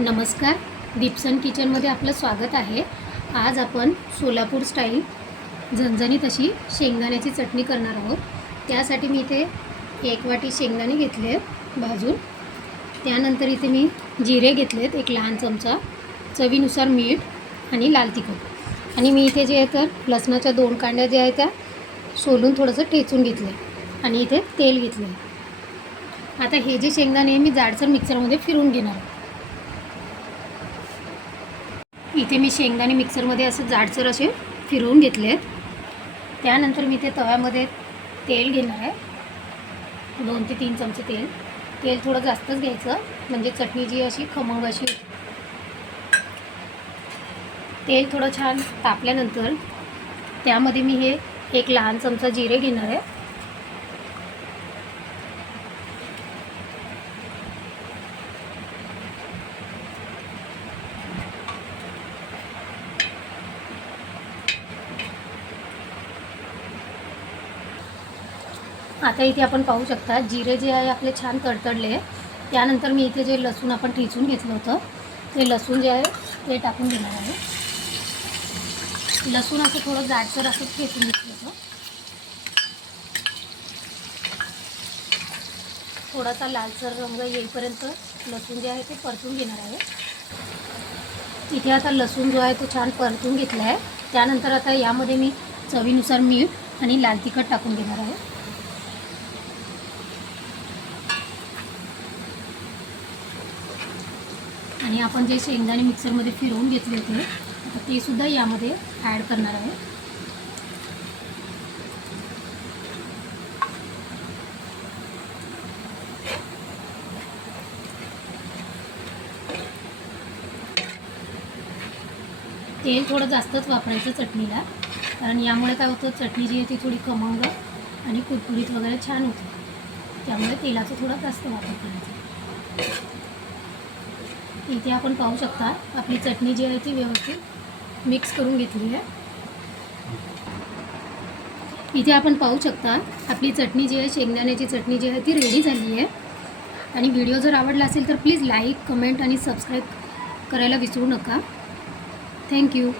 नमस्कार, दीप्सन किचनमध्ये आपलं स्वागत आहे। आज आपण सोलापूर स्टाईल झणझणीत अशी शेंगदाण्याची चटणी करणार आहोत। त्यासाठी मी इथे 1 वाटी शेंगदाणे घेतले भाजून। त्यानंतर इथे मी जिरे घेतलेत 1 लहान चमचा, चवीनुसार मीठ आणि लाल तिखट। आणि मी इथे जे आहे तर लसणाच्या 2 कांड्या ज्या आहेत त्या सोलून थोडंसं ठेचून घेतले आणि इथे तेल घेतले। आता हे जे शेंगदाणे मी जाडसर मिक्सरमध्ये फिरवून घेणार आहे। इथे मी शेंगदाणे मिक्सरमध्ये असं जाडसर असे फिरवून घेतलेत। त्यानंतर मी ते तव्यामध्ये तेल घेणार आहे, 2 ते 3 चमचे तेल। तेल थोडं जास्तच घ्यायचं म्हणजे चटणी जी अशी खमंग अशी होते। तेल थोडं छान तापल्यानंतर त्यामध्ये मी हे 1 लहान चमचा जिरे घेणार आहे। आता इथे आपण पाहू शकता जिरे जे आहे आपले छान तडतडले। त्यानंतर मी इथे जे लसूण आपण ठेचून घेतलं होतं ते लसूण जे आहे ते टाकून देणार आहे। लसूण असं थोडं जाडसर असं ठेचून घेतलं होतं। थोडासा लालसर रंग येईपर्यंत लसूण जे आहे ते परतून घेणार आहे। इथे आता लसूण जो आहे तो छान परतून घेतला आहे। त्यानंतर आता यामध्ये मी चवीनुसार मीठ आणि लाल तिखट टाकून घेणार आहे। आणि आपण जे शेंगदाणे मिक्सरमध्ये फिरवून घेतले होते आता ते सुद्धा यामध्ये ॲड करणार आहे। तेल थोडं जास्तच वापरायचं चटणीला, कारण यामुळे काय होतं चटणी जी आहे ती थोडी खमंग आणि कुरकुरीत वगैरे छान होते। त्यामुळे तेलाचा थोडा जास्त वापर करायचा। इथे आपण पाहू शकता आपली चटणी जी आहे ती व्यवस्थित मिक्स करून घेतली आहे। इथे आपण पाहू शकता आपली चटणी जी आहे शेंगदाण्याची चटणी जी आहे ती रेडी झाली आहे। आणि व्हिडिओ जर आवडला असेल तर प्लीज लाईक, कमेंट आणि सबस्क्राईब करायला विसरू नका। थँक्यू।